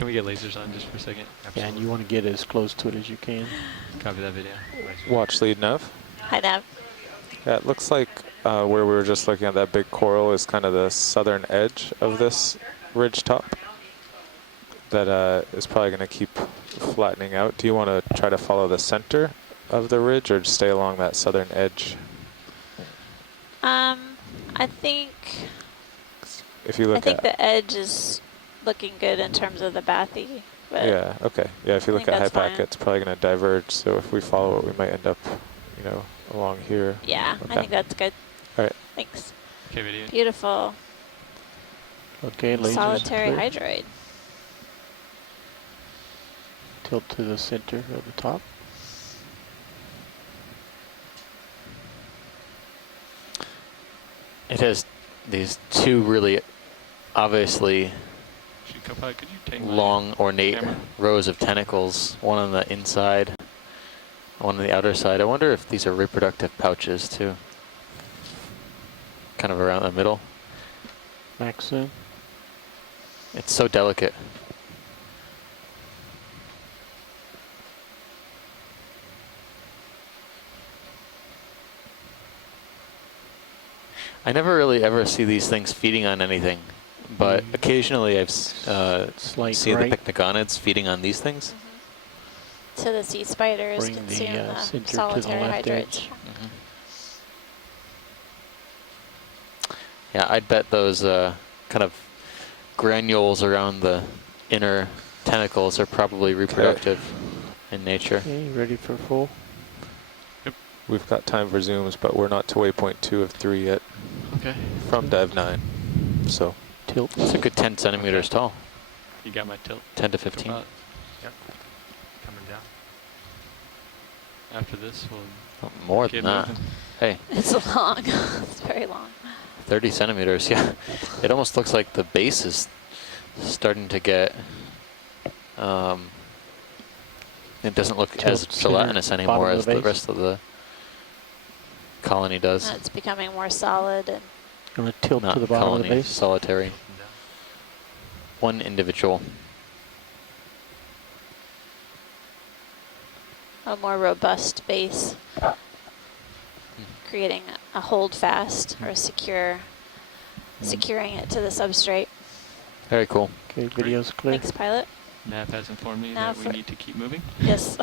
Can we get lasers on just for a second? Yeah, and you want to get as close to it as you can. Copy that video. Watch lead nav. Hi, Nav. Yeah, it looks like where we were just looking at that big coral is kind of the southern edge of this ridge top. That is probably going to keep flattening out. Do you want to try to follow the center of the ridge or just stay along that southern edge? I think. If you look I think at the edge is looking good in terms of the bathy. But yeah, okay. Yeah, if you look at high packet, it's probably going to diverge. So if we follow it, we might end up, you know, along here. yeah, Okay. I think that's good. All right. Thanks. Okay, video. Beautiful. Okay, lasers Solitary clear. hydroid. Tilt to the center of the top. It has these two really obviously Could you take my long, ornate camera? rows of tentacles, one on the inside, one on the outer side. I wonder if these are reproductive pouches too, kind of around the middle. Max zoom. It's so delicate. I never really ever see these things feeding on anything, but occasionally I've Slight seen right. the pycnogonids feeding on these things. So the sea spiders Bring the, consume the center to the solitary left hydroids. edge. Yeah, I'd bet those kind of granules around the inner tentacles are probably reproductive in nature. Okay, ready for full? We've got time for zooms, but we're not to waypoint 2 of 3 yet Okay. from dive 9. So Tilt. It's a good 10 centimeters tall, You got my tilt. 10 to 15. Yep. Coming down. After this, we'll Oh, more keep than that. moving. Hey, It's long. It's very long. 30 centimeters, yeah. It almost looks like the base is starting to get, it doesn't look as Tilt center, gelatinous anymore bottom of as the the base. rest of the colony does. It's becoming more solid and I'm going to tilt Not to the bottom colony, of the base. solitary. One individual. a more robust base, creating a hold fast or securing it to the substrate. Very cool. Okay, video's clear. Thanks, pilot. Nav has informed me Now that we for- need to keep moving. Yes.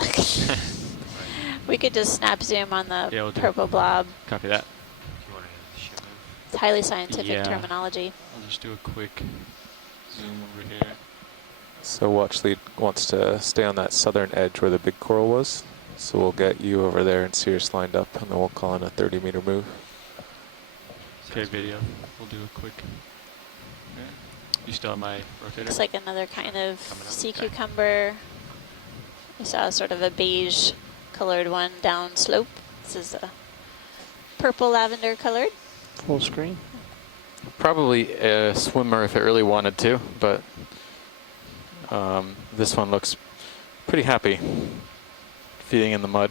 We could just snap zoom on the Yeah, we'll do. purple blob. Copy that. It's highly scientific Yeah. terminology. I'll just do a quick zoom over here. So watch lead wants to stay on that southern edge where the big coral was. So we'll get you over there and Sirius lined up, and then we'll call in a 30-meter move. Okay, video. We'll do a quick. Yeah. You still have my rotator? Looks like another kind of Coming up, sea okay. cucumber. We saw sort of a beige colored one down slope. This is a purple lavender colored. Full screen. Probably a swimmer if it really wanted to, but this one looks pretty happy feeding in the mud.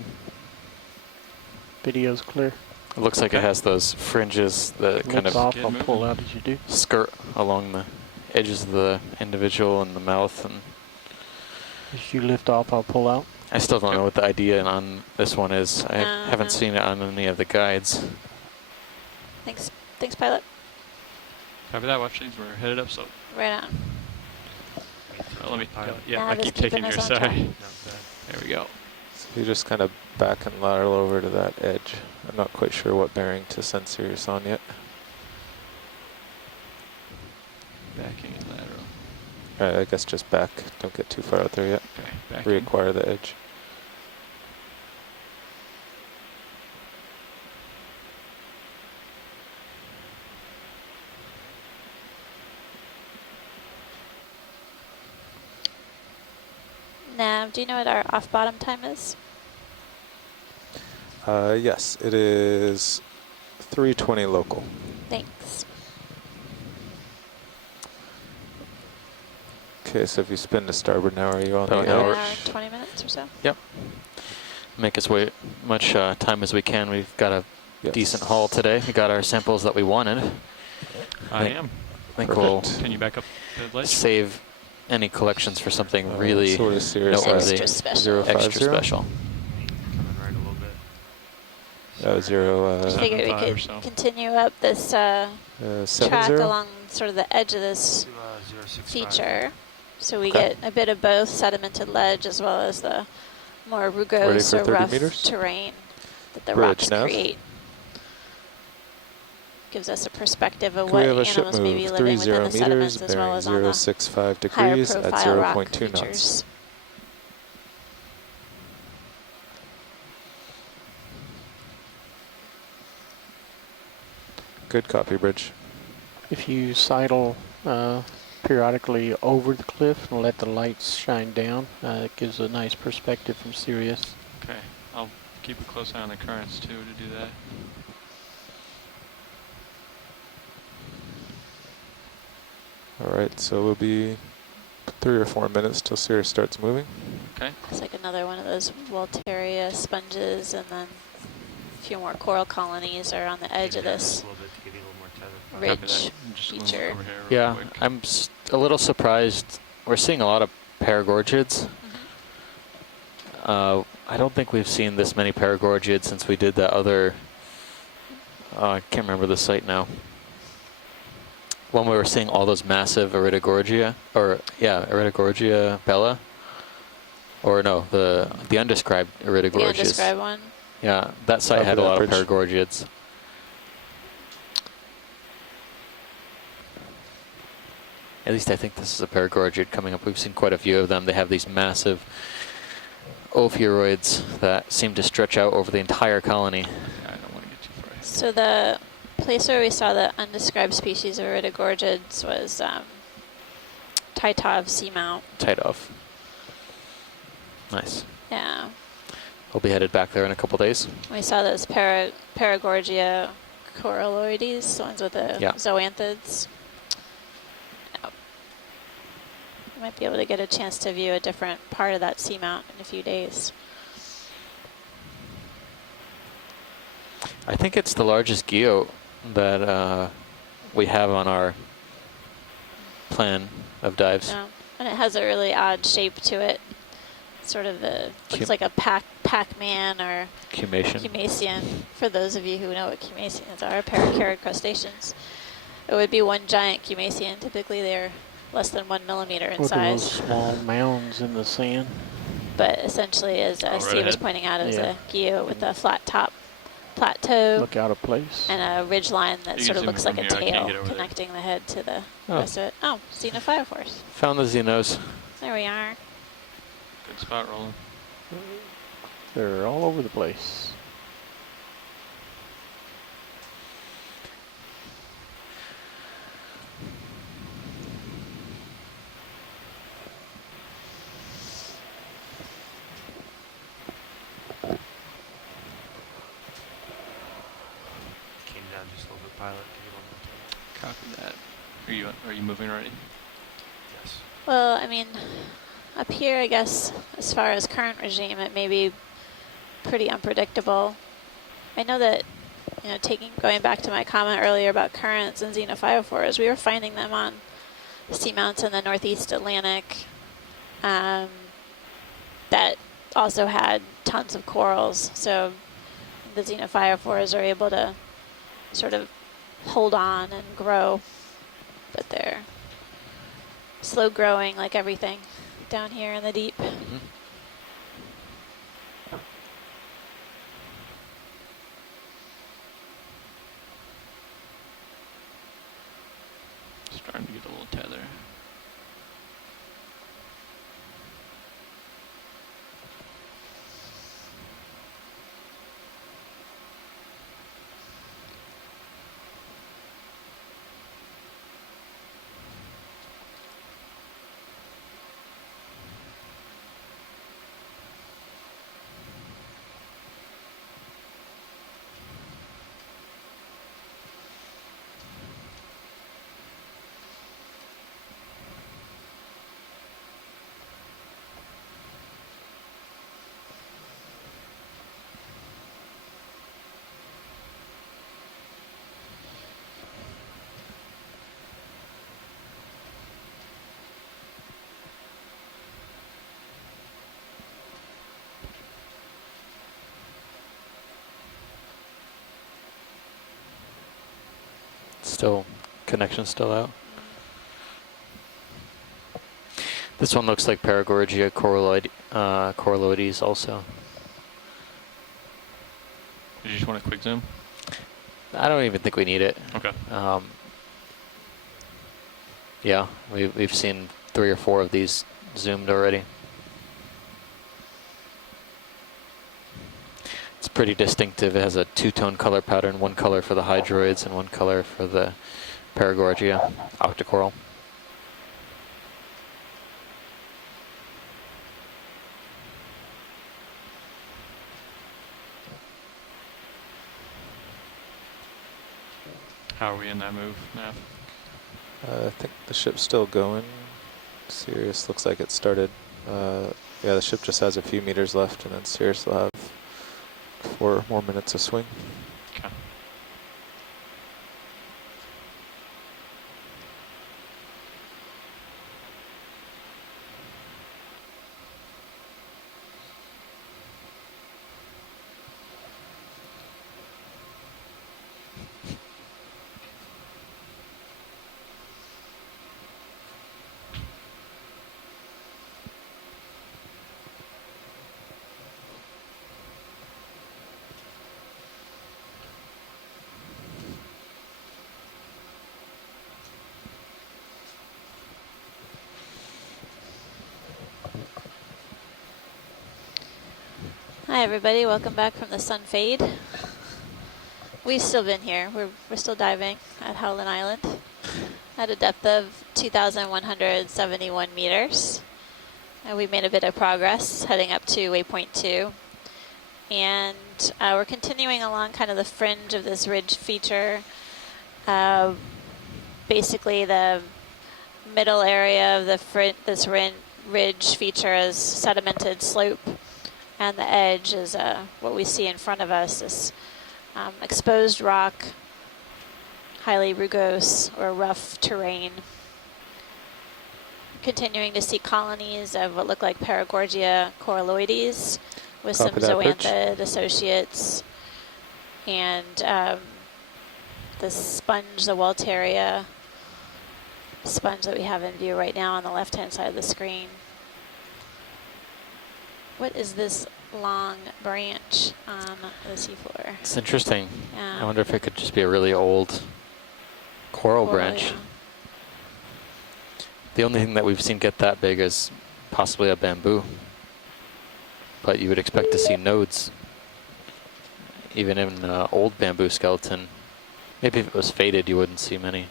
Video's clear. It looks like it has those fringes that kind Lips of off, Get I'll pull moving. out as you do. skirt along the edges of the individual and the mouth. And As you lift off, I'll pull out. I still don't know what the idea on this one is. I haven't no. seen it on any of the guides. Thanks, pilot. Copy that. Watch things. We're headed up slope. Right on. Let me. Yeah, Nav I is keep keeping taking us your on side. track. There we go. So you just kind of back and lateral over to that edge. I'm not quite sure what bearing to send Sirius on yet. Backing and lateral. All right, I guess just back. Don't get too far out there yet. Okay, backing. Reacquire the edge. Nav, do you know what our off bottom time is? Yes, it is 3:20 local. Thanks. Okay, so if you spin to starboard now, are you on Oh, the an hour. edge? 20 minutes or so. Yep. Make us wait much time as we can. We've got a Yes. decent haul today. We got our samples that we wanted. I am. I think we'll Perfect. Can you back up the ledge? save any collections for something So really what is Sirius at? noteworthy, Extra special. 050? extra special. Coming right a little bit. That was 0, I figured we 7.5 or could so. continue up this track 70? along sort of the edge of this 065. feature. So we Okay. get a bit of both sedimented ledge as well as the more Ready rugose for or 30 rough meters? terrain that the Bridge rocks nav. create. Gives us a perspective of Can we what have a ship animals may be move living 30 within the sediments meters, as well bearing as on the 065 higher degrees at profile rock 0.2 knots. features. Good copy, Bridge. If you sidle periodically over the cliff and let the lights shine down, it gives a nice perspective from Sirius. Okay, I'll keep a close eye on the currents too to do that. All right, so we'll be 3 or 4 minutes till Sirius starts moving. Okay. It's like another one of those Walteria sponges, and then a few more coral colonies are on the edge of this Copy ridge that. I'm just gonna look feature. over here real Yeah, quick. I'm a little surprised. We're seeing a lot of paragorgids. I don't think we've seen this many paragorgids since we did that other, I can't remember the site now. When we were seeing all those massive Iridogorgia, or yeah, Iridogorgia bella. Or no, the undescribed The Iridogorgias. undescribed one. Yeah, that site Copy had a that, lot of Bridge. paragorgids. At least I think this is a paragorgid coming up. We've seen quite a few of them. They have these massive ophiuroids that seem to stretch out over the entire colony. Yeah, I don't want to get too far ahead. So the place where we saw the undescribed species of Iridogorgids was Taitov Seamount. Tight off. Nice. Yeah. We'll be headed back there in a couple days. We saw those Paragorgia coralloides, the ones with the Yeah. zoanthids. Yep. You might be able to get a chance to view a different part of that seamount in a few days. I think it's the largest geo that we have on our plan of dives. Yeah. And it has a really odd shape to it. Sort of a, looks Cum- like a Pac-Man or Cumation. Cumasian, for those of you who know what Cumasians are, paracharid crustaceans. It would be one giant Cumasian. Typically they're less than 1 millimeter in Look at those size. small mounds in the sand. But essentially, as right Steve was ahead. pointing out, it was Yeah. a geo with a flat top plateau Look out of place. and a ridge line that You sort can of zoom looks in like a from here. I can't tail get over there. connecting the head to the Oh. rest of it. Oh, Xenophyrophores. Found the Xenos. There we are. Good spot, Roland. They're all over the place. Came down just a little bit, pilot. Can you get on the Copy that. Are you moving already? Yes. Well, I mean, up here, I guess, as far as current regime, it may be pretty unpredictable. I know that, you know, going back to my comment earlier about currents and xenophyrophores, we were finding them on seamounts in the northeast Atlantic that also had tons of corals. So the xenophyrophores are able to sort of hold on and grow, but they're slow growing like everything down here in the deep. Mhm. Starting to get a little tether. Still, connection's still out. This one looks like Paragorgia coralloides also. Did you just want a quick zoom? I don't even think we need it. Okay. Yeah, we've seen 3 or 4 of these zoomed already. It's pretty distinctive. It has a 2-tone color pattern, 1 color for the hydroids and 1 color for the Paragorgia octocoral. How are we in that move, Nav? I think the ship's still going. Sirius looks like it started. Yeah, the ship just has a few meters left, and then Sirius will have 4 more minutes of swing. Okay. Hi everybody, welcome back from the sun fade. We've still been here. We're still diving at Howland Island at a depth of 2,171 meters. And we made a bit of progress heading up to waypoint 2. And we're continuing along kind of the fringe of this ridge feature. Basically the middle area of this ridge feature is sedimented slope. And the edge is what we see in front of us, this exposed rock, highly rugose or rough terrain. Continuing to see colonies of what look like Paragorgia coralloides with Copy some that, zoanthid associates. And the sponge, the Walteria sponge that we have in view right now on the left-hand side of the screen. What is this long branch on the seafloor? It's interesting. Yeah. I wonder if it could just be a really old coral branch. Yeah. The only thing that we've seen get that big is possibly a bamboo. But you would expect to see nodes, even in an old bamboo skeleton. Maybe if it was faded, you wouldn't see many.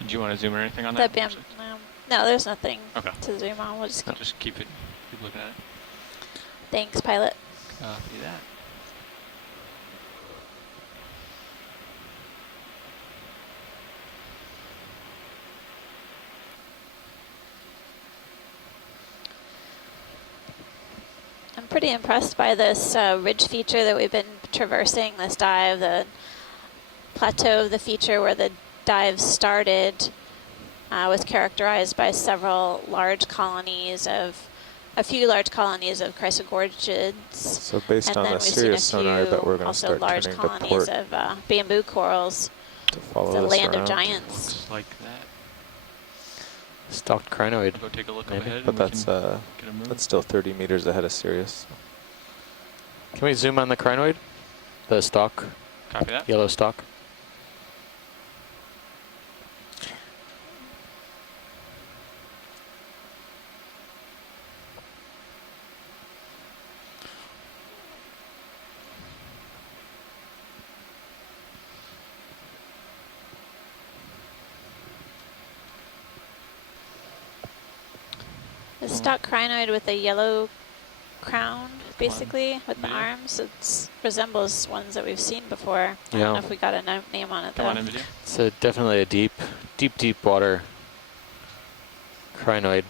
Did you want to zoom or anything on that? No, there's nothing Okay. to zoom on. We'll just Just keep looking at it. thanks, pilot. Copy that. I'm pretty impressed by this ridge feature that we've been traversing, this dive, the plateau of the feature where the dive started was characterized by a few large colonies of chrysogorgids. So based And on then the we've seen Sirius a sonar, I bet few we're going to also start large turning to colonies port of bamboo corals. to follow It's a this land around. of giants. Looks like that. Stalked crinoid. I'll go take a look Maybe. up ahead. But and we that's can get a move. that's still 30 meters ahead of Sirius. Can we zoom on the crinoid? The stalk, Copy that. yellow stalk. The stalk crinoid with a yellow crown, basically, with the Yeah. arms. It resembles ones that we've seen before. I Yeah. don't know if we got a name on it, Come on though. in video. It's definitely a deep water crinoid.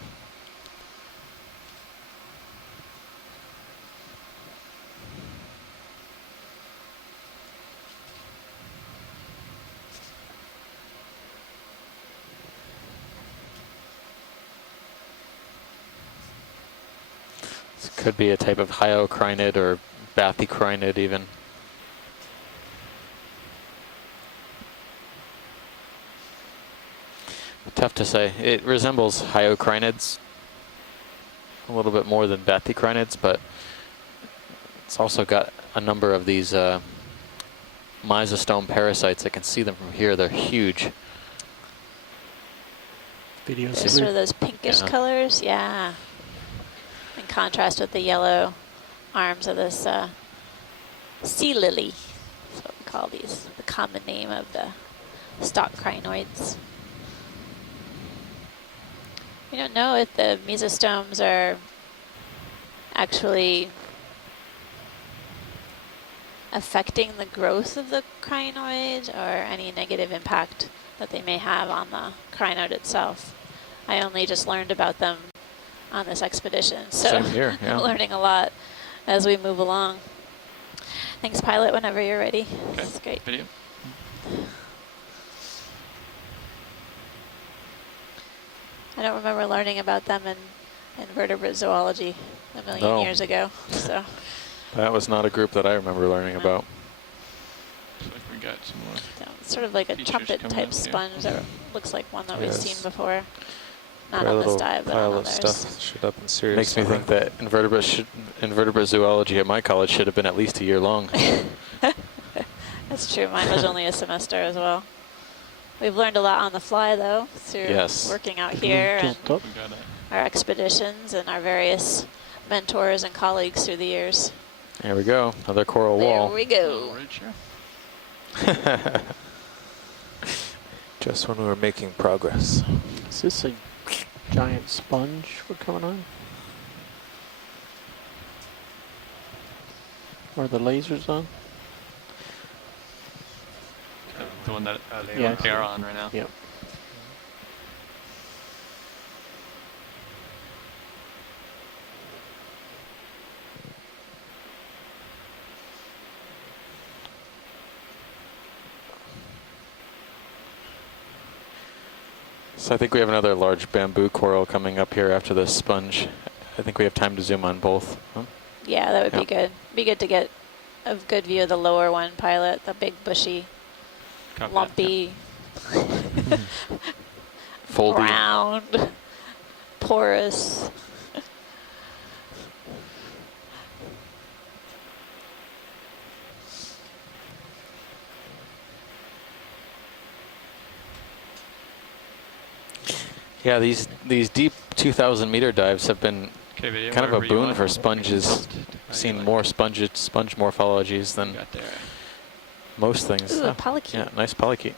This could be a type of hyocrinid or Bathycrinid even. Tough to say. It resembles hyocrinids a little bit more than bathycrinids, but it's also got a number of these mesostome parasites. I can see them from here. They're huge. Video They're sort of those pinkish colors, yeah. In contrast with the yellow arms of this sea lily. That's what we call these, the common name of the stalk crinoids. We don't know if the mesostomes are actually affecting the growth of the crinoid or any negative impact that they may have on the crinoid itself. I only just learned about them on this expedition, so Same here, yeah. I'm learning a lot as we move along. Thanks, pilot, whenever you're ready. Okay. That's great. Video. I don't remember learning about them in invertebrate zoology a million years ago, so. That was not a group that I remember learning No. about. Looks like we got some more. So it's sort of like a Features trumpet coming type up here. sponge that looks like one that we've Yes. seen before. Not Got a on this little dive, but pile on of others. stuff shit up in Sirius. Makes me think that invertebrate zoology at my college should have been at least a year long. That's true. Mine was only a semester as well. We've learned a lot on the fly, though, through Yes. working out here and Tilt up. We got our expeditions and our various mentors and colleagues through the years. There we go. Another coral There wall. we a go. ridge here. Just when we were making progress. Is this a giant sponge we're coming on? Are the lasers on? The one that they Yeah. they are on right now. Yep. So I think we have another large bamboo coral coming up here after this sponge. I think we have time to zoom on both. Huh? Yeah, that would Yeah. be good. Be good to get a good view of the lower one, pilot, the big bushy, Copy that. lumpy, Foldy. round, porous. Yeah, these deep 2,000 meter dives have been Okay, video. kind of a wherever you boon want. for sponges. Seen more sponge morphologies You than got there. most things. Ooh, a Oh, polychaete. yeah, nice polychaete.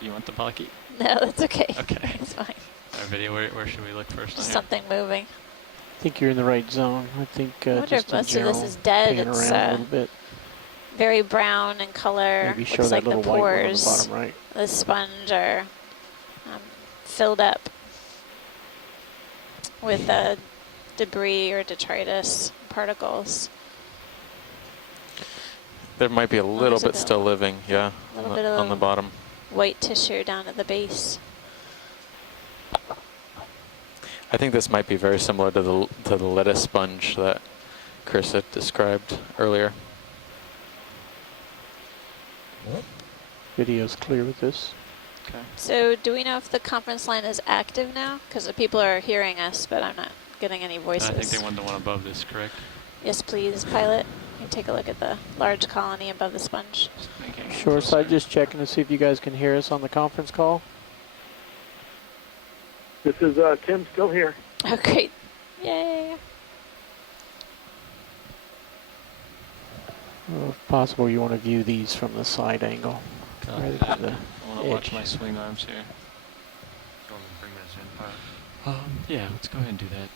Do you want the polychaete? No, that's okay. Okay. It's fine. Our video. Where should we look first? Just on here? something moving. I think you're in the right zone. I think I wonder just if most in of this general, is dead. pan It's around a little bit. very brown in color. Maybe show Looks that like the little white one on the pores, bottom right. the sponge are filled up with debris or detritus particles. There might be a little there's a bit still living, yeah, little on bit the, of on the bottom. White tissue down at the base. I think this might be very similar to the lettuce sponge that Chris had described earlier. Video's clear with this. Okay. So do we know if the conference line is active now? Because the people are hearing us, but I'm not getting any voices. I think they want the one above this, correct? Yes, please, pilot. You can take a look at the large colony above the sponge. Just making it Shore closer. side, just checking to see if you guys can hear us on the conference call. This is Tim, still here. Oh, great. Yay. Or if possible, you want to view these from the side angle. Copy rather that. than I want the to watch edge. my swing arms here. You want me to bring this in, pilot? Yeah, let's go ahead and do that.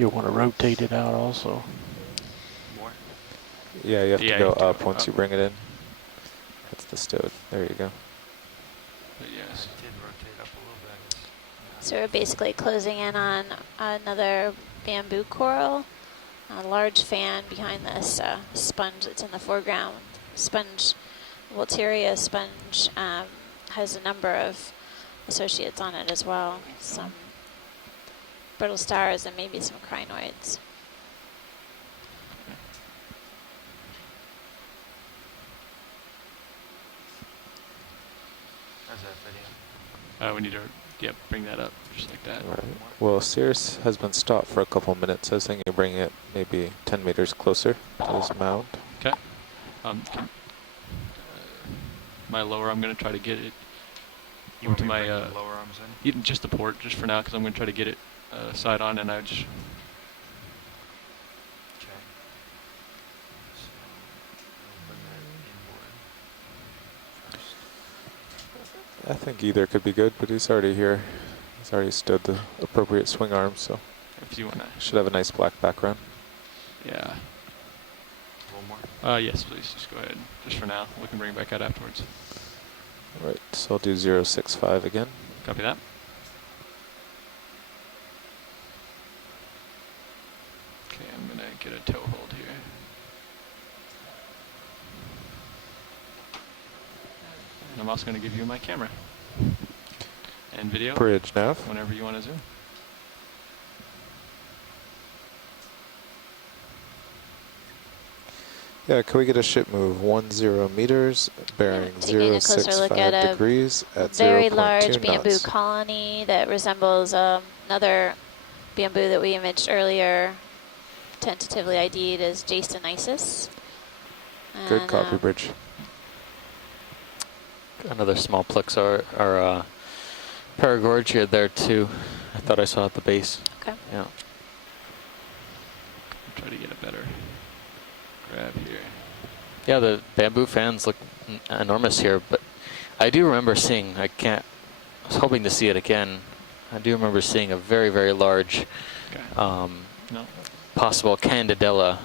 You'll want to rotate it out also. More? Yeah, you have Yeah, to you go have to up go once up. you bring it in. That's the stowed. There you go. But yes. It did rotate up a little bit. So we're basically closing in on another bamboo coral. A large fan behind this sponge that's in the foreground. Sponge, Walteria sponge, has a number of associates on it as well. Some brittle stars and maybe some crinoids. How's that video? We need to, bring that up just like that. Right. Well, Sirius has been stopped for a couple minutes. I was thinking of bringing it maybe 10 meters closer to this mound. Okay. My lower, I'm going to try to get it You into want me to my, bring the lower arms in? even just the port, just for now, because I'm going to try to get it side on, and I just, Okay. So, I'll bring that inboard first. I think either could be good, but he's already here. He's already stood the appropriate swing arms, so if you want to, should have a nice black background. yeah. A little more? Yes, please, just go ahead. Just for now. We can bring it back out afterwards. All right, so I'll do 065 again. Copy that. Okay, I'm going to get a toe hold here. And I'm also going to give you my camera. And video, Bridge nav. whenever you want to zoom. Yeah, can we get a ship move 10 meters, bearing taking a closer look 065 at a degrees at very 0.2 large bamboo knots. colony that resembles another bamboo that we imaged earlier, tentatively ID'd as Jasonisis. Good And, copy, Bridge. Another small plex or Paragorgia there too. I thought I saw at the base. Okay. Yeah. Try to get a better grab here. Yeah, the bamboo fans look enormous here, but I do remember seeing, I was hoping to see it again. I do remember seeing a very, very large Okay. No. possible Candidella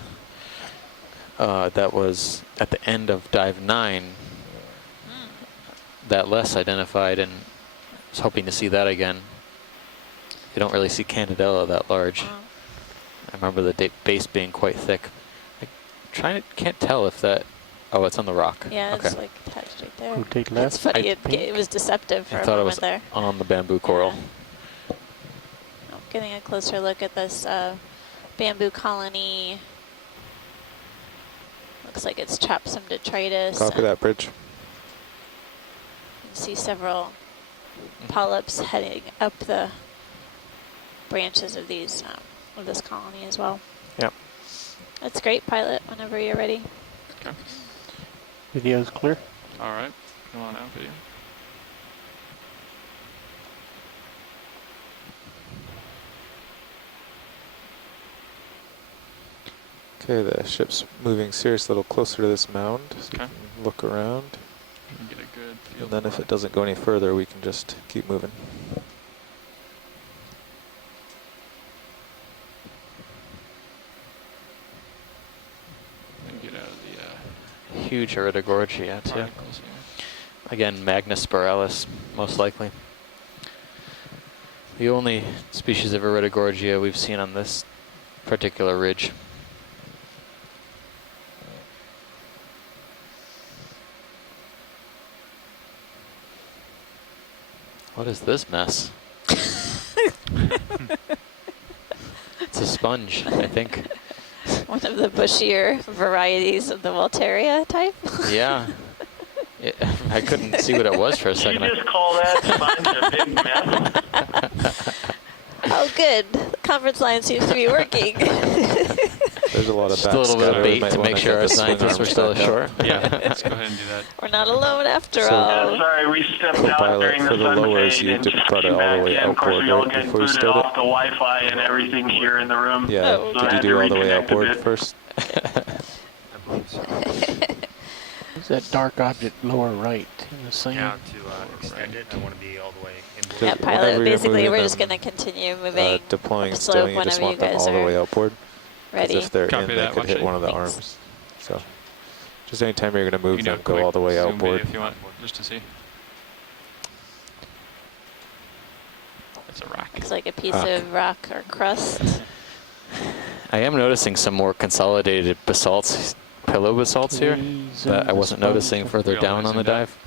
that was at the end of dive 9 that Les identified, and was hoping to see that again. You don't really see Candidella that large. Wow. I remember the base being quite thick. Can't tell if that. Oh, it's on the rock. Yeah, okay. it's like attached right there. Rotate That's left. funny. I It was deceptive for I a thought it moment was there. on the bamboo coral. Yeah. Oh, getting a closer look at this bamboo colony. Looks like it's trapped some detritus. Copy and that, Bridge. You can see several polyps heading up the branches of these of this colony as well. Yep. That's great, pilot. Whenever you're ready. Okay. Video's clear. All right. Come on out, video. Okay, the ship's moving Sirius a little closer to this mound, so you Okay. can look around. You can get a good feel And then for if it doesn't go any further, we can just keep moving. And get out of the Huge Iridogorgia too. particles here. Again, Magnus spiralis, most likely. The only species of Iridogorgia we've seen on this particular ridge. What is this mess? It's a sponge, I think. One of the bushier varieties of the Walteria type. Yeah. I couldn't see what it was for a Did second. you just call that sponge a big mess? Oh, good. The conference line seems to be working. There's a lot of Just a little bit of backscatter. We bait might to wanna make sure get our the swing scientists were arms still back up. ashore. Yeah, let's go ahead and do that. We're not alone after So- all. Yeah, sorry, we stepped For out pilot, during the for the lowers, sunfade you and did just brought it came all the back way in. Of course, outboard, we all right, getting before you booted stowed it? off the Wi-Fi and everything here in the room. Yeah, Oh, So I did you had do to all the way reconnect a outboard bit. first? I believe so. What's that dark object lower right in the sand? Down to extend it. I want to be all the way inboard. So Yeah, whenever pilot. you're Basically, moving we're just them, going to continue moving deploying up still, slope you just whenever you want them guys all the way are outboard. 'Cause ready. if they're Copy in, they that, could watch hit it. one of the Thanks. arms. So just anytime you're going to move You can do them, a go quick all the way zoom video outboard. if you want, just to see. It's a rock. Looks like a piece Ah. of rock or crust. I am noticing some more consolidated basalts, pillow basalts here that I wasn't noticing further We all down on the zoomed out. dive.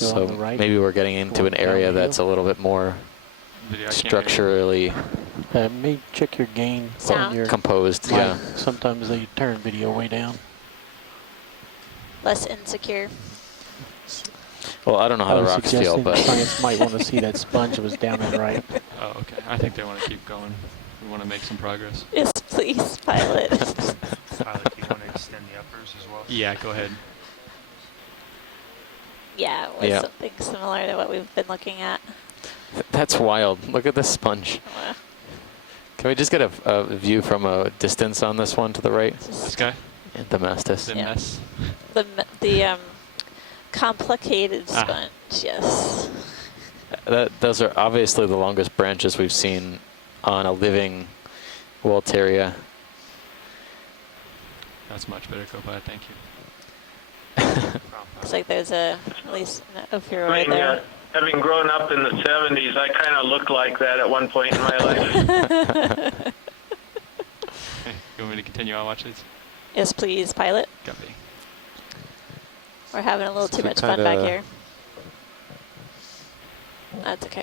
Go on So the right, maybe we're getting into going an area down the that's a hill. little bit more Video, I can't hear you. structurally May check your gain Sound. on your composed. mic. Yeah. Sometimes they turn video way down. Less insecure. Well, I don't know how I the was rocks feel, suggesting but science might want to see that sponge was down and right. Oh, okay. I think they want to keep going. We want to make some progress. Yes, please, pilot. Pilot, do you want to extend the uppers as well? Yeah, go ahead. Yeah, with Yeah. something similar to what we've been looking at. that's wild. Look at this sponge. Wow. Can we just get a view from a distance on this one to the right? This guy, And the Mastis. the Yeah. mess. The complicated Ah. sponge, yes. Those are obviously the longest branches we've seen on a living Walteria. That's much better, Copilot. Thank you. Looks like there's at least an I ophiuroid mean, there. having grown up in the 70s, I kind of looked like that at one point in my life. Hey, you want me to continue on? Watch this. Yes, please, pilot. Copy. We're having a little So too we much fun back kinda- here. That's okay.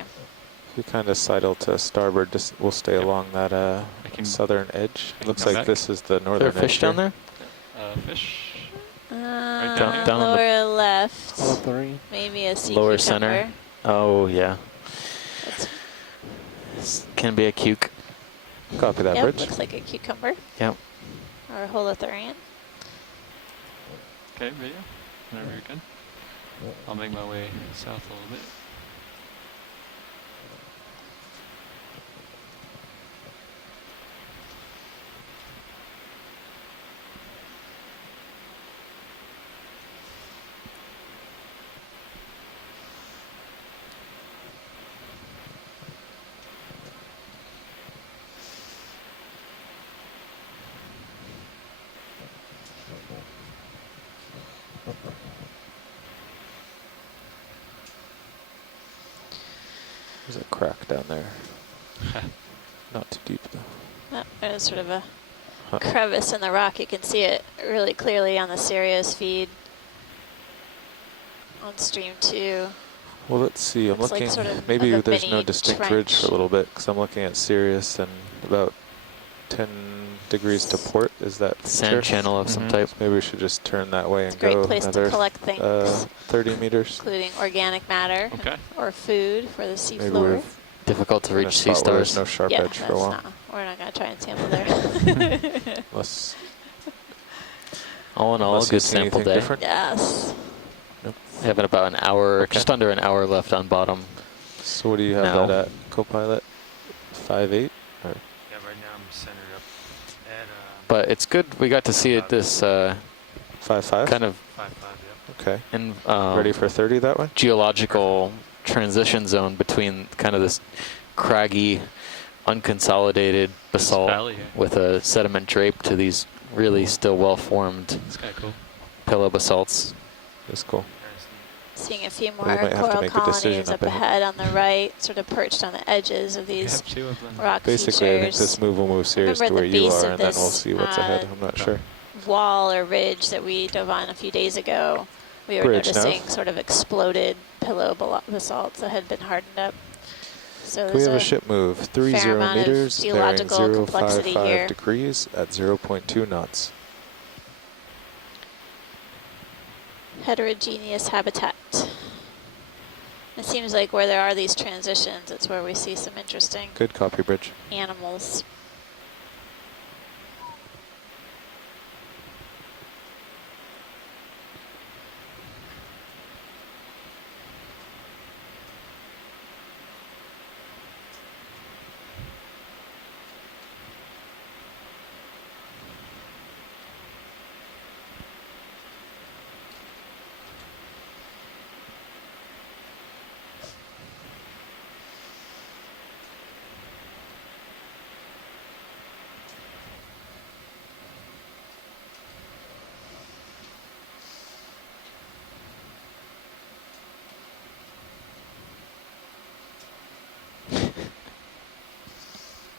If you kind of sidle to starboard, just we'll stay Yep. along that I can southern edge. I can Looks come like back. this is the Is northern there a edge fish down here. there? Fish. Down, down on the lower left. All three. Maybe a sea Lower cucumber. center. Oh, yeah. That's, This can be a cuke. Copy that, yep, bridge. looks like a cucumber. Yep. Or a holothurian. Okay, video. Whenever you're good. I'll make my way south a little bit. There's a crack down there. Not too deep though. Oh, there's sort of a Huh. crevice in the rock. You can see it really clearly on the Sirius feed on stream 2. Well, let's see. I'm Looks like looking. sort of Maybe like a there's no mini distinct trench. ridge for a little bit because I'm looking at Sirius and about 10 degrees to port. Is that Sand picture? channel of some Mhm. type. Maybe we should just turn that way It's a and great go place to another collect things, 30 meters. including organic matter Okay. or food for the Maybe seafloor. we're Difficult to in a reach sea spot where there's stars. no sharp Yeah, edge for a that's while. not, we're not going to try and sample there. Unless, All in all, unless good you see sample anything day. different. Yes. Having about an hour, Okay. just under an hour left on bottom. So what do you have No. that at, Copilot? 5.8? Or Yeah, right now I'm centered up at But it's good we got to see it this 5.5? kind of 5.5, yep. Okay. in, Ready for 30 that way? geological transition zone between kind of this craggy, unconsolidated basalt valley here. with a sediment drape to these really still well-formed This guy cool. pillow basalts. That's cool. Seeing a few more We might have to coral make a decision colonies up up ahead. ahead on the right, sort of perched on the edges of We these have two of them. rock Basically, I think features. this move will move Sirius to Remember where the you base are, of and then we'll this, see what's ahead. I'm not sure. Wall or ridge that we dove on a few days ago, we were Bridge now. noticing sort of exploded pillow basalts that had been hardened up. So We there's have a ship move, 30 amount of meters, bearing geological complexity 055 here. degrees at 0.2 knots. heterogeneous habitat. It seems like where there are these transitions, it's where we see some interesting Good copy, bridge. animals.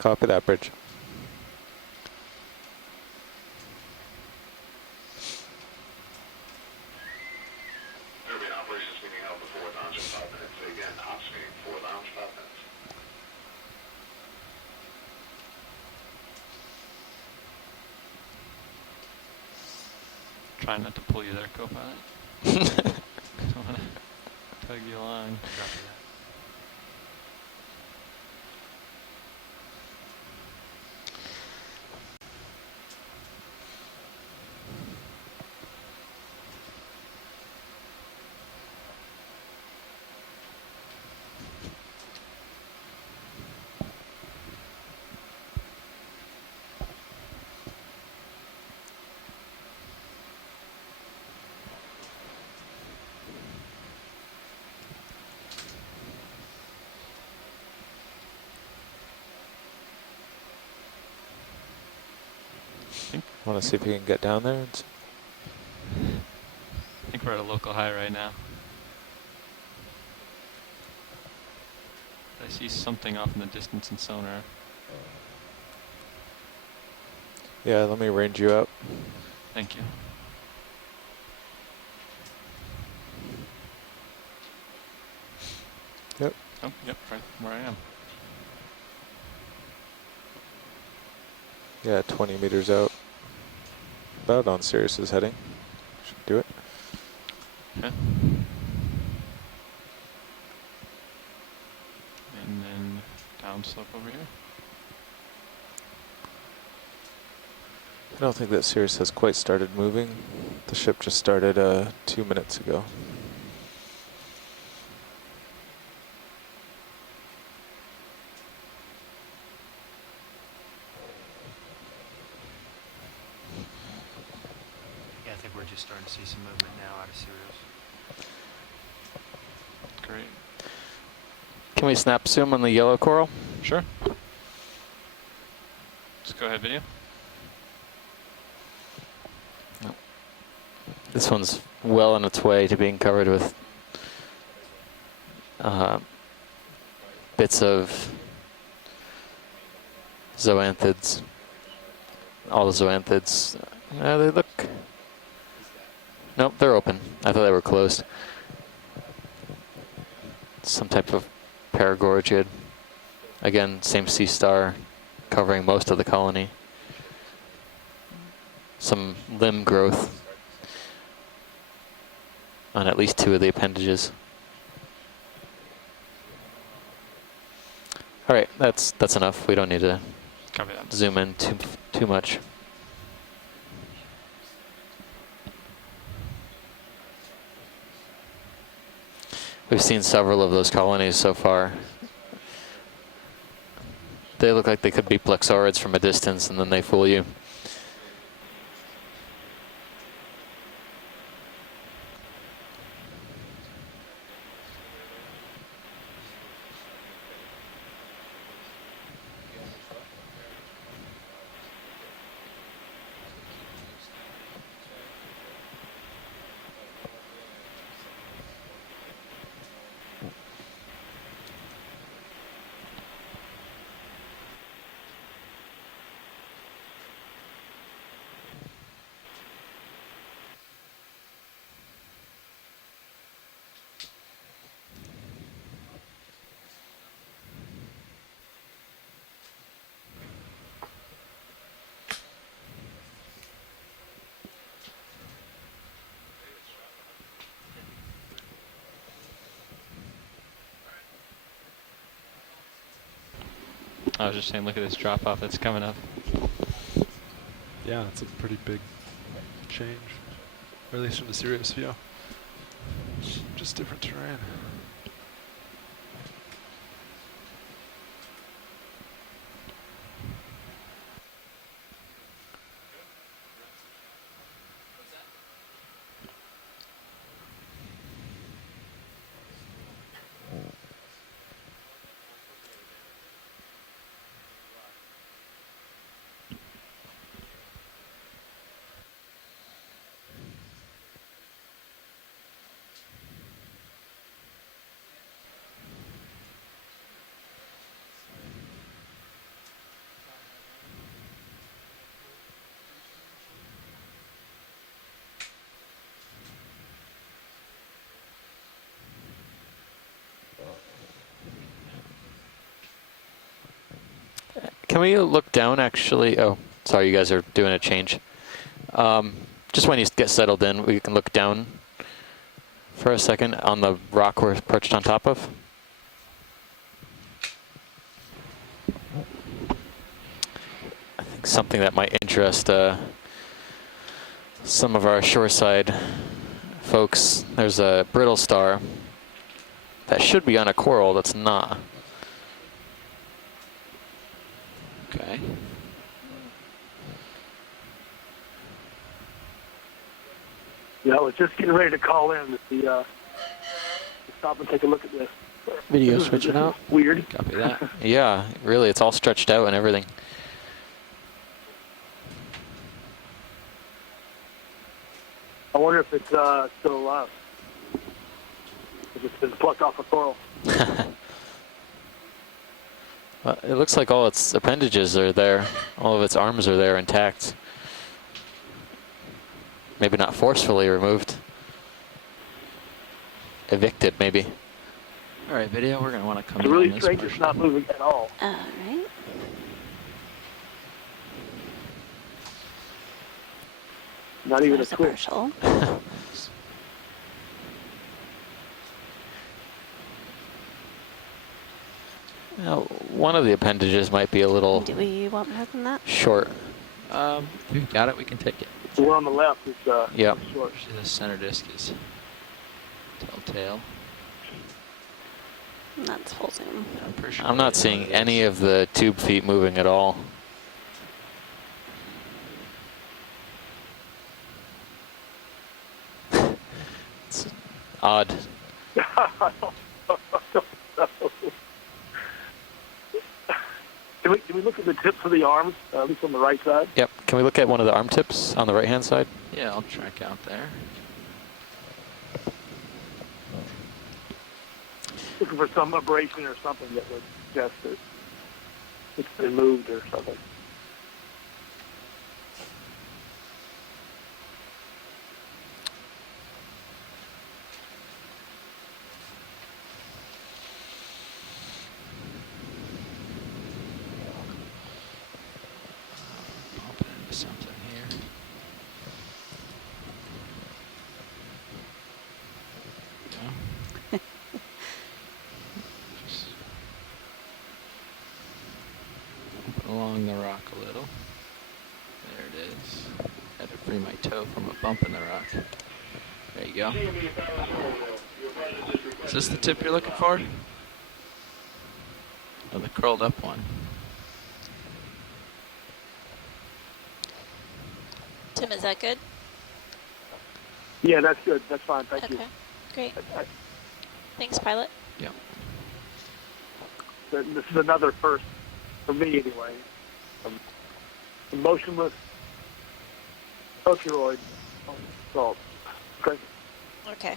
Copy that, bridge. There will be an operations meeting held before launch in 5 minutes. Again, ops meeting for launch 5 minutes. Try not to pull you there, co-pilot. Don't want to tug you along. Copy that. Want to see if you can get down there? And I think we're at a local high right now. I see something off in the distance in sonar. yeah, let me range you out. Thank you. Yep. Oh, yep, right where I am. Yeah, 20 meters out. About on Sirius's heading. Should do it. Okay. And then downslope over here. I don't think that Sirius has quite started moving. The ship just started 2 minutes ago. Yeah, I think we're just starting to see some movement now out of Sirius. Great. Can we snap zoom on the yellow coral? Sure. Just go ahead, video. This one's well on its way to being covered with bits of zoanthids. All the zoanthids. They look... Nope, they're open. I thought they were closed. Some type of paragorgid. Again, same sea star covering most of the colony. Some limb growth on at least 2 of the appendages. All right, that's enough. We don't need to Copy that. zoom in too much. We've seen several of those colonies so far. They look like they could be plexaurids from a distance, and then they fool you. I was just saying, look at this drop off that's coming up. Yeah, it's a pretty big change, or at least from the Sirius view. Just different terrain. Can we look down actually? Oh, sorry, you guys are doing a change. Just when you get settled in, we can look down for a second on the rock we're perched on top of. I think something that might interest some of our shoreside folks. There's a brittle star that should be on a coral that's not. Okay. Yeah, I was just getting ready to call in to see, to stop and take a look at this. Video switching out. Weird. Copy that. Yeah, really, it's all stretched out and everything. I wonder if it's still alive. If it's been plucked off a coral. Well, it looks like all its appendages are there. All of its arms are there intact. Maybe not forcefully removed. Evicted, maybe. All right, video. We're gonna want to come It's in really on this strange. It's not moving at all. All right. Not even a There's a twitch. partial. Now, one of the appendages might be a little Do we want more than that? short. If we've got it, we can take it. The one on the left is Yep. short. Actually, the center disc is telltale. That's full zoom. I'm pretty sure. I'm not it seeing is. any of the tube feet moving at all. It's odd. I don't know. Can we look at the tips of the arms, at least on the right side? Yep. Can we look at one of the arm tips on the right-hand side? Yeah, I'll track out there. Looking for some abrasion or something that would suggest that it's been moved or something. Pump it into something here. Go. Just pump it along the rock a little. There it is. Had to free my toe from a bump in the rock. There you go. Is this the tip you're looking for? Oh, the curled up one. Tim, is that good? Yeah, that's good. That's fine. Thank Okay, you. great. I- Thanks, pilot. Yep. This is another first for me, anyway. A motionless Okeanos salt. Great. Okay.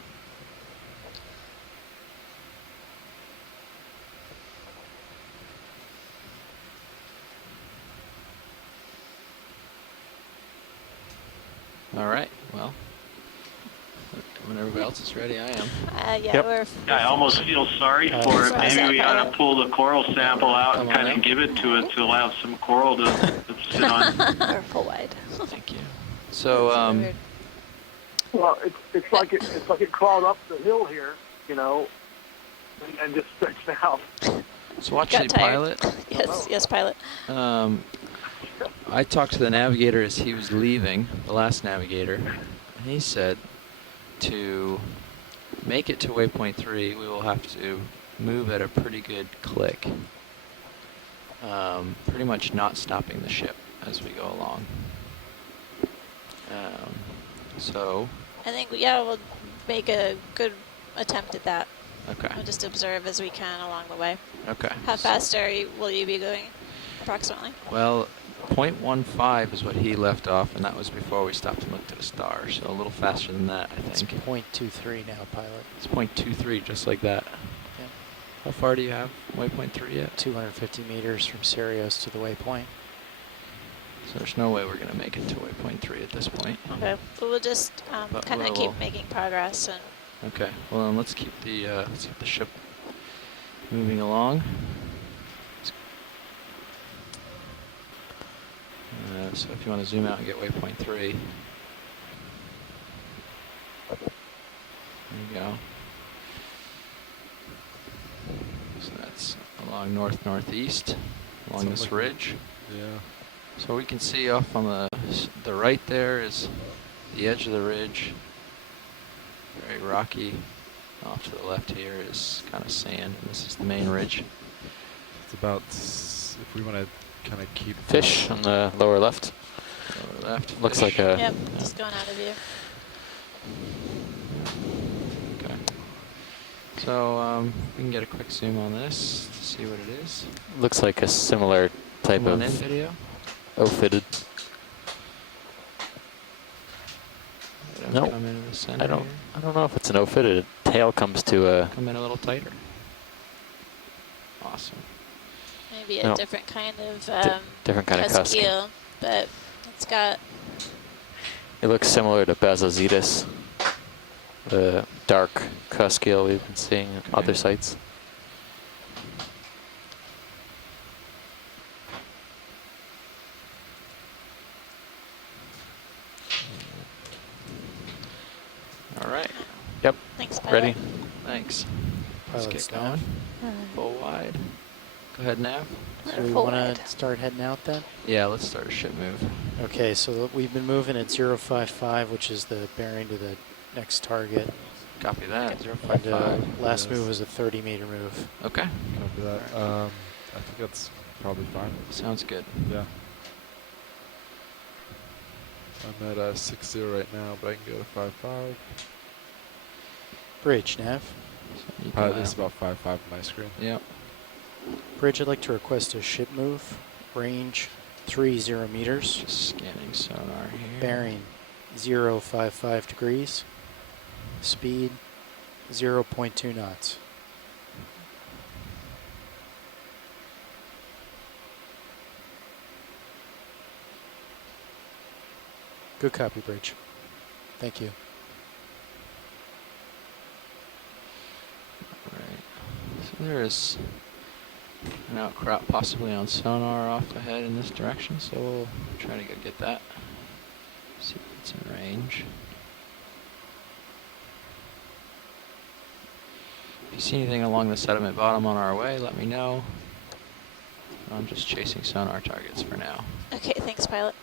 All right. Well, when everybody else is ready, I am. Yeah, Yep. we're. I almost feel sorry for it. Maybe we ought to pull the coral sample out and kind of give it to it to allow some coral to sit on. We're full wide. Thank you. So, Weird. Well, it's like it crawled up the hill here, you know, and just stretched out. so actually, Got tired. pilot. Yes, pilot. I talked to the navigator as he was leaving, the last navigator, and he said to make it to waypoint 3, we will have to move at a pretty good click. Pretty much not stopping the ship as we go along. So, I think, yeah, we'll make a good attempt at that. okay, We'll just observe as we can along the way. okay. How fast will you be going, approximately? Well, 0.15 is what he left off, and that was before we stopped and looked at a star, so a little faster than that, I It's think. 0.23 now, pilot. It's 0.23, just like that. Yeah. How far do you have waypoint 3 yet? 250 meters from Sirius to the waypoint. So there's no way we're going to make it to waypoint 3 at this point. Okay. But we'll just But kind of we'll- keep making progress. And Okay, well then let's keep the ship moving along. So if you want to zoom out and get waypoint 3. There you go. So that's along north-northeast, along Sounds this like ridge. Yeah. So we can see off on the right there is the edge of the ridge. Very rocky. Off to the left here is kind of sand, and this is the main ridge. It's about, if we want to kind of keep Fish on the lower left. Lower left. Looks fish. like a. Yep, just going out of view. Okay. So we can get a quick zoom on this to see what it is. Looks like a similar type Come on of in video. O-fitted. Nope. Come into the center I don't. here. I don't know if it's an O-fitted. Tail comes to a. Come in a little tighter. Awesome. Maybe a No. different kind of Different kind of cusk. eel, but it's got. It looks similar to Basozetus, the dark cusk eel we've been seeing at other sites. All right. Yep. Thanks, pilot. Ready? Thanks. Pilot's Let's get down. going. Full wide. Go ahead, Nav. So we want to start heading out then? Yeah, let's start a ship move. Okay, so we've been moving at 055, which is the bearing to the next target. Copy that. And 055. last move was a 30-meter move. Okay. Copy that. I think that's probably fine. Sounds good. Yeah. I'm at 60 right now, but I can go to 55. Bridge, Nav. You can, This is about 55 on my screen. Yep. Bridge, I'd like to request a ship move. Range 30 meters. Just scanning sonar here. Bearing 055 degrees. Speed 0.2 knots. Good copy, Bridge. Thank you. Alright. So there is an outcrop possibly on sonar off ahead in this direction, so we'll try to go get that. See if it's in range. If you see anything along the sediment bottom on our way, let me know. I'm just chasing sonar targets for now. Okay, thanks, pilot.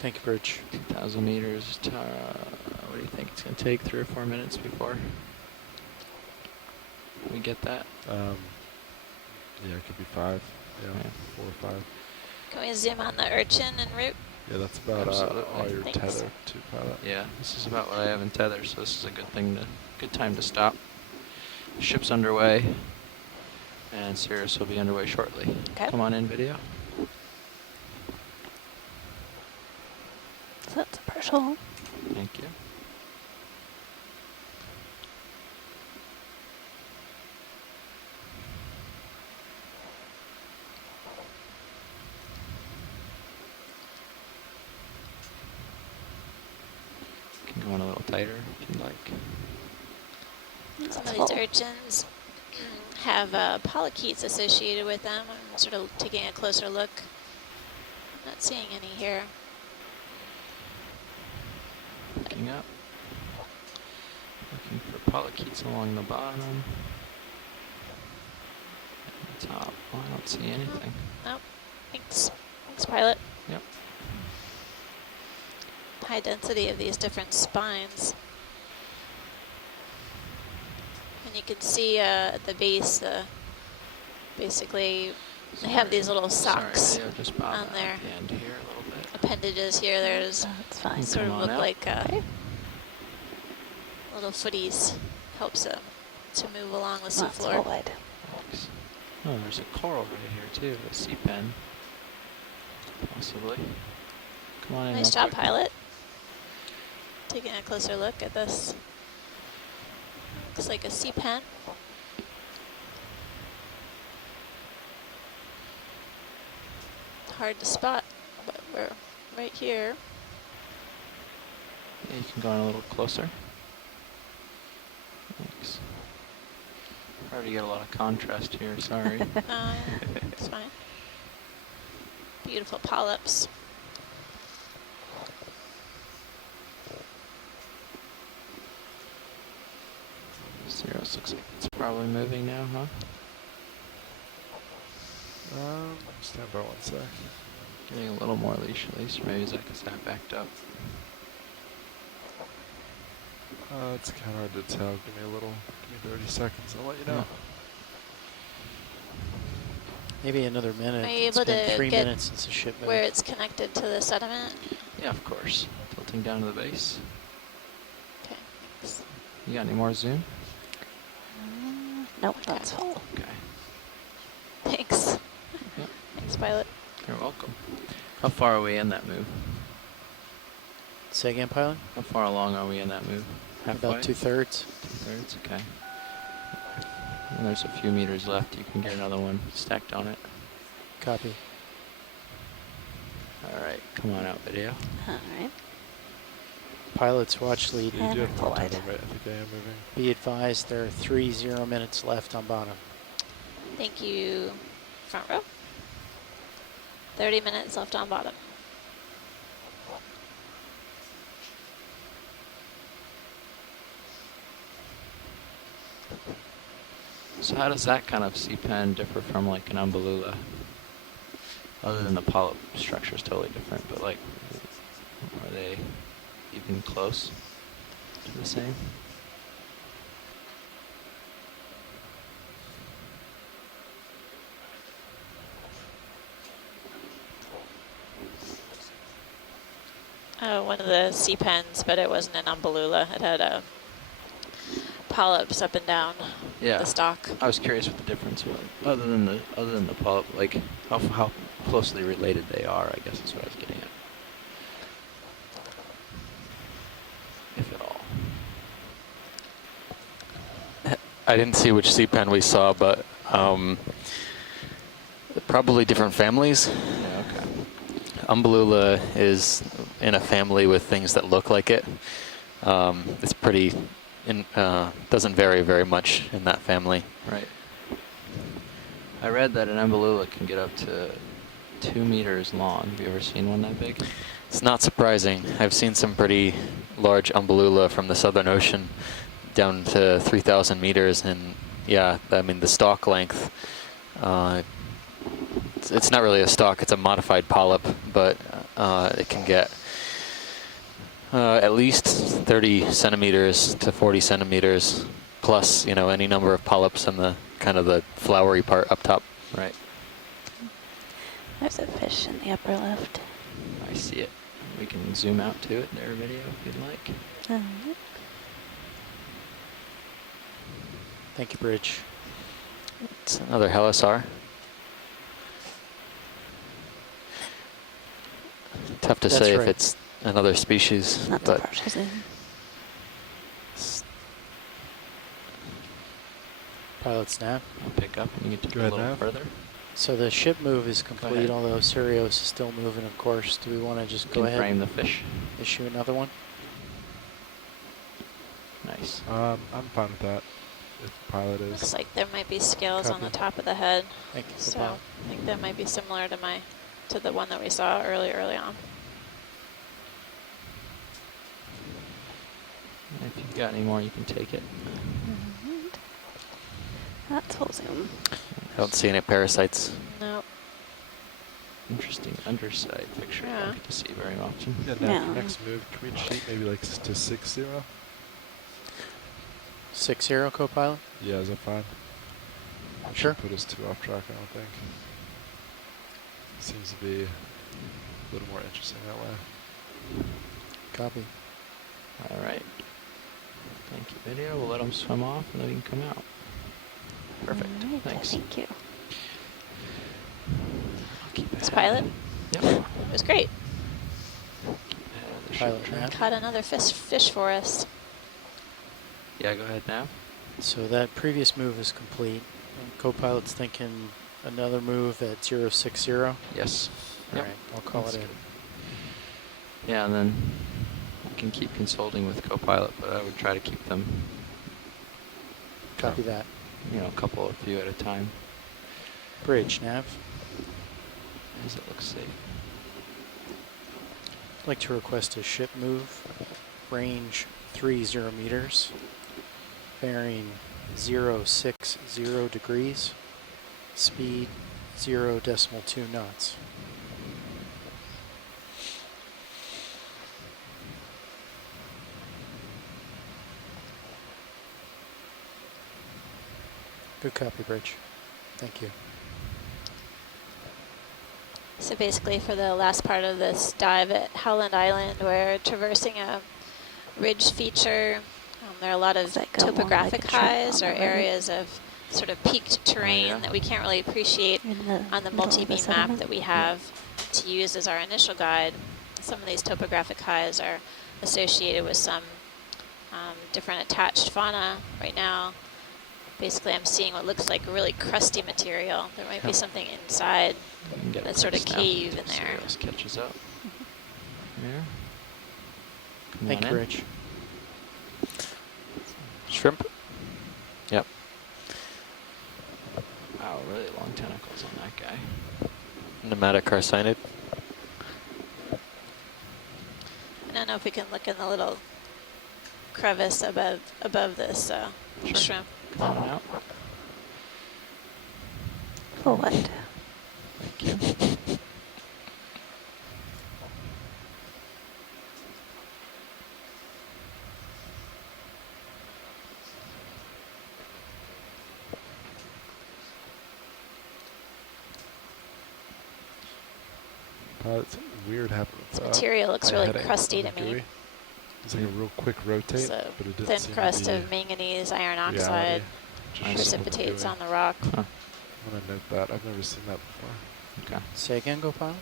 Thank you, Bridge. 2,000 meters. What do you think it's going to take? 3 or 4 minutes before we get that? Yeah, it could be 5. Yeah, Okay. 4 or 5. Can we zoom on the urchin en route? Yeah, that's about Absolutely. all your Thanks. tether to pilot. Yeah, this is about what I have in tether, so this is a good time to stop. The ship's underway, and Cirrus will be underway shortly. Okay. Come on in, video. So that's a partial. Thank you. Can go in a little tighter if you'd like. Some of these urchins have polychaetes associated with them. I'm sort of taking a closer look. Not seeing any here. Looking up. Looking for polychaetes along the bottom. And the top. Oh, I don't see anything. Nope. Thanks. Thanks, pilot. Yep. High density of these different spines. And you can see at the base, basically, they have these little socks Sorry, Leo, just bob on out there. at the end here a little bit. Appendages here. There's fine. sort Come of on look out. like little footies. Helps them to move along the seafloor. Thanks. Oh, there's a coral right here too, a sea pen. Possibly. Come on in. Nice real job, quick. pilot. Taking a closer look at this. Looks like a sea pen. Hard to spot, but we're right here. Yeah, you can go in a little closer. Thanks. Hard to get a lot of contrast here, sorry. It's fine. Beautiful polyps. Cirrus looks like it's probably moving now, huh? Stand by 1 sec. Getting a little more leash at least, or maybe because that backed up. It's kind of hard to tell. Give me 30 seconds. I'll let you know. Maybe another minute. Are you It's able been to 3 get minutes since the ship moved. where it's connected to the sediment? Yeah, of course. Tilting down to the base. Okay, thanks. You got any more zoom? Nope, that's all. Okay. Thanks. Yeah. Thanks, pilot. You're welcome. How far are we in that move? Say again, pilot? How far along are we in that move? Halfway? About 2/3. 2/3, okay. And there's a few meters left. You can get another one stacked on it. Copy. All right, come on out, video. All right. Pilots watch lead. You do have more time, Deployed. right? I think I am moving. Be advised there are 30 minutes left on bottom. Thank you, front row. 30 minutes left on bottom. So how does that kind of C-pen differ from like an umbellula? Other than the polyp structure is totally different, but like, are they even close to the same? One of the sea pens, but it wasn't an umbellula. It had polyps up and down Yeah. the stalk. I was curious what the difference was, other than the polyp, like how closely related they are. I guess is what I was getting at, if at all. I didn't see which sea pen we saw, but probably different families. Yeah, okay. Umbellula is in a family with things that look like it. It's pretty, doesn't vary very much in that family. Right. I read that an umbellula can get up to 2 meters long. Have you ever seen one that big? It's not surprising. I've seen some pretty large umbellula from the Southern Ocean down to 3,000 meters, and yeah, I mean the stalk length. It's not really a stalk; it's a modified polyp, but it can get at least 30 centimeters to 40 centimeters, plus any number of polyps in the kind of the flowery part up top. Right. There's a fish in the upper left. I see it. We can zoom out to it in our video if you'd like. Thank you, Bridge. It's another Helisar. Tough to That's say right. if it's another species, Not the but partial zoom. Pilot snap. I'll pick up and you can Go take a ahead, little Nav. further. So the ship move is ahead. complete, although Sirius is still moving, of course. Do we want to just You go can ahead frame and the fish. issue another one? Nice. I'm fine with that. If the pilot is. Looks like there might be scales on the Copy. top of the head. Thank you, So Bob. I think that might be similar to the one that we saw early on. And if you've got any more, you can take it. That's full zoom. I don't see any parasites. No. Interesting underside picture I Yeah. don't get to see very often. Yeah, now Yeah. for next move, can we cheat maybe like to 6-0? 6-0, co-pilot? Yeah, is that fine? Sure. Put us too off track, I don't think. Seems to be a little more interesting that way. Copy. All right. Thank you, video. We'll let them swim off and then we can come out. Perfect. All right, Thanks. Thank you. I'll keep This ahead. pilot, Yep. it was great. Keep ahead of the ship Pilot track. nav. Caught another fish for us. Yeah, go ahead now. So that previous move is complete. Co-pilot's thinking another move at 060. Yes. All Yep. right, I'll call That's it in. good. Yeah, and then we can keep consulting with co-pilot, but I would try to keep them. Copy that. you know, a couple, a few at a time, Bridge, nav. as it looks safe. I'd like to request a ship move, range 30 meters, bearing 060 degrees, speed 0.2 knots. Good copy, Bridge. Thank you. So basically for the last part of this dive at Howland Island, we're traversing a ridge feature. There are a lot of topographic highs or areas of sort of peaked terrain that we can't really appreciate on the multi-beam map that we have to use as our initial guide. Some of these topographic highs are associated with some different attached fauna right now. Basically, I'm seeing what looks like really crusty material. There might be something inside that sort of cave in there. Catches up. There. Thank you, Rich. Shrimp? Yep. Wow, really long tentacles on that guy. Pneumatic carcinid. I don't know if we can look in the little crevice above this shrimp. Come on out. For what? Thank you. It's weird happening. This material looks really crusty to me. It's like a real quick rotate, So but it didn't thin seem crust to be of manganese iron oxide reality. precipitates on the rock. Huh. I'm gonna note that. I've never seen that before. Okay. Say again, Gopal?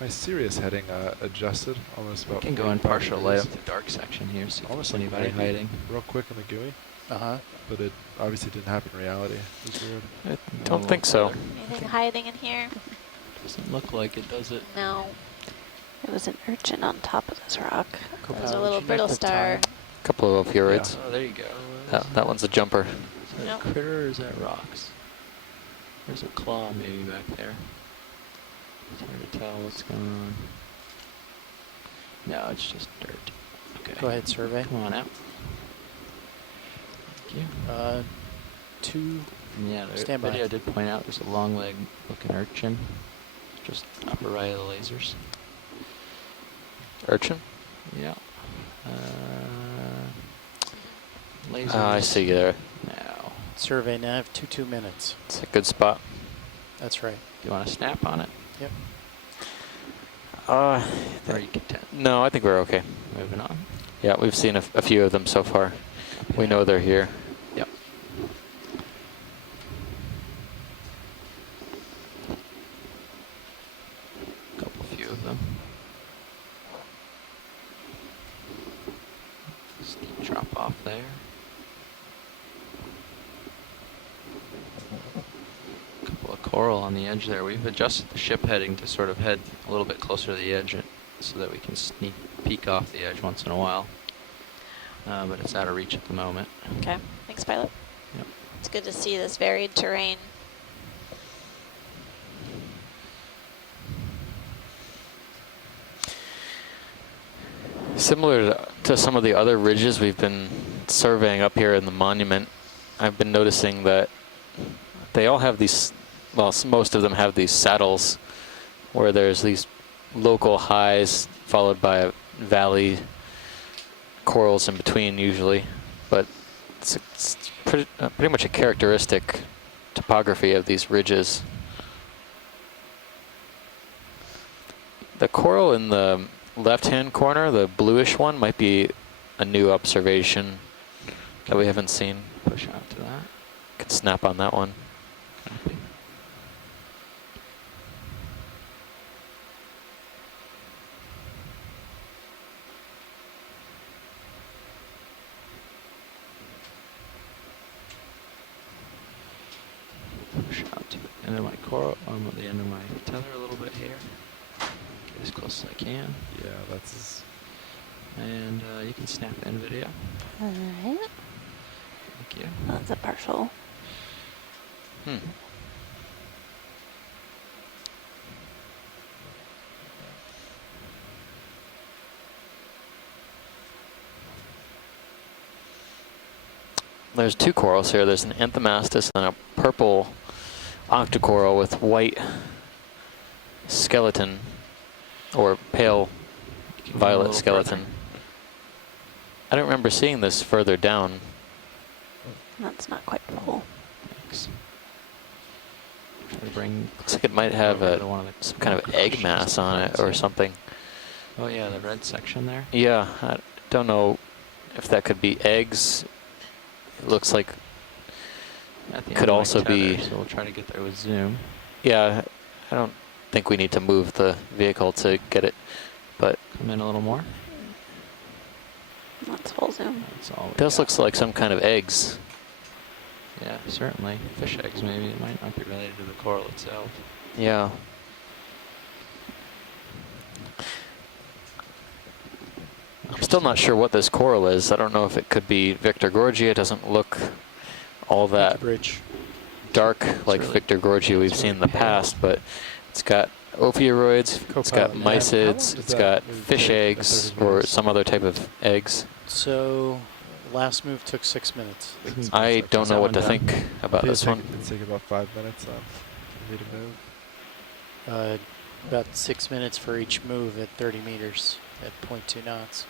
My Sirius heading adjusted almost about. You can go in 45 partial light degrees. up the dark section here, so Almost almost anybody 90, hiding. real quick in the GUI. Uh-huh. But it obviously didn't happen in reality. It was weird. I don't think so. Anything hiding in here? Doesn't look like it, does it? No. It was an urchin on top of this rock. There's a little brittle star. A couple of ophiurids. Oh, there you go. That one's a jumper. Is that Nope. a critter or is that rocks? There's a claw maybe back there. It's hard to tell what's going on. No, it's just dirt. Okay. Go ahead, survey. Come on out. Thank you. Two. Yeah, the Stand by. video did point out there's a long leg looking urchin. Just upper right of the lasers. Urchin? Yeah. Lasers. I see you there. Now. Survey nav, 2 minutes. It's a good spot. That's right. Do you want to snap on it? Yep. Or are you content? No, I think we're okay. Moving on. Yeah, we've seen a few of them so far. We know they're here. Yep. Few of them. Steep drop off there. Couple of coral on the edge there. We've adjusted the ship heading to sort of head a little bit closer to the edge so that we can sneak peek off the edge once in a while. But it's out of reach at the moment. Okay. Thanks, pilot. Yep. It's good to see this varied terrain. Similar to some of the other ridges we've been surveying up here in the monument, I've been noticing that they all have these, well, most of them have these saddles where there's these local highs followed by a valley, corals in between usually, but it's pretty much a characteristic topography of these ridges. The coral in the left-hand corner, the bluish one, might be a new observation that we haven't seen. Push out to that. Could snap on that one. Copy. Push out to the end of my coral, at the end of my tether a little bit here. Get as close as I can. Yeah, that's. And you can snap in video. Alright. Thank you. That's a partial. Hmm. There's two corals here. There's an Anthomastus and a purple octocoral with white skeleton, or pale violet skeleton. I don't remember seeing this further down. That's not quite full. Thanks. Try to bring. Looks like it might have some kind of egg mass on it or something. Oh yeah, the red section there. Yeah, I don't know if that could be eggs. It looks like could also be. So we'll try to get there with zoom. Yeah, I don't think we need to move the vehicle to get it, but come in a little more. That's full zoom. That's all. This looks like some kind of eggs. Yeah, certainly fish eggs. Maybe it might not be related to the coral itself. Yeah. I'm still not sure what this coral is. I don't know if it could be Victor Gorgia. It doesn't look all that dark like really, Victor Gorgia we've seen in the past, but it's got ophiuroids, it's got mysids, it's got fish eggs or some other type of eggs. So, last move took 6 minutes. I don't know what to think about this one. It's take about 5 minutes for me to move. About 6 minutes for each move at 30 meters at 0.2 knots.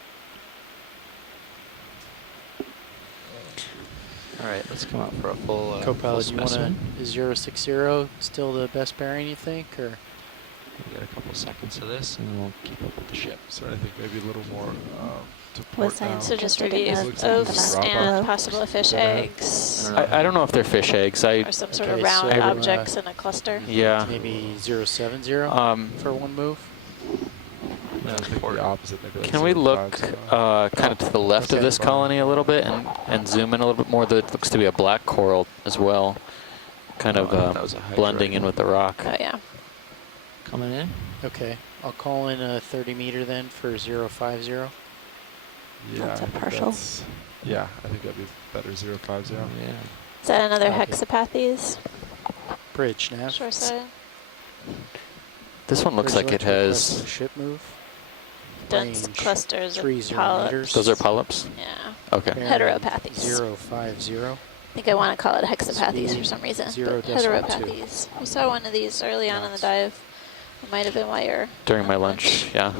All right, let's come out for a full Co-pilot, full you want specimen. to, is 060 still the best bearing, you think, or? We'll get a couple seconds of this, and then we'll keep up with the ship. So I think maybe a little more to Was port I down. So just Interested in review the oafs rock and art. possible fish eggs, I don't know if they're fish eggs. or some sort of Okay, round so, objects in a cluster. Yeah. Maybe 070 for one move? I think the opposite. Maybe like Can we look 050. kind of to the left of this colony a little bit and zoom in a little bit more? There looks to be a black coral as well, kind Oh, I thought that of was a hydroid. blending in with the rock. Oh yeah. Coming in. Okay, I'll call in a 30 meter then for 050. Yeah, That's a I think partial. that's- Yeah, I think that'd be better. 050. Yeah. Is that another Okay. hexapathes? Bridge nav. Shore side. This one looks Bridge like it left request has. a ship move. Dense Range clusters of 30 polyps. meters. Those are polyps. Yeah. Okay. Bearing Heteropathes. 050. I think I want to call it hexapathes for Speed some reason. But 0.2. heteropathes. We saw one of these early on in the dive. It might have been while you're During my on lunch, yeah.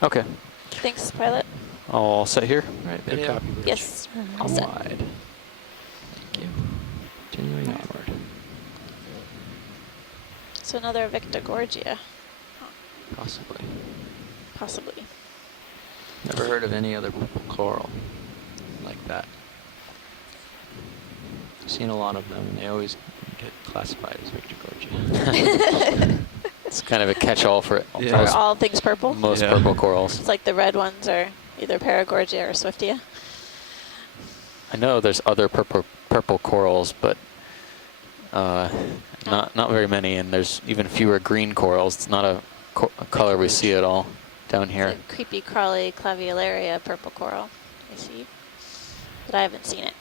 Okay. Thanks, pilot. I'll sit here. All right, Good video. copy, Bridge. Yes. All set. Wide. Thank you. Continuing onward. So another Victor Gorgia, Possibly. possibly. Never heard of any other purple coral like that. I've seen a lot of them, and they always get classified as Victor Gorgia. It's kind of a catch-all for For all things purple. most purple corals. It's like the red ones are either Paragorgia or Swiftia. I know there's other purple corals, but not very many, and there's even fewer green corals. It's not a color we see at all down here. It's a creepy, crawly Claviolaria purple coral. I see, but I haven't seen it.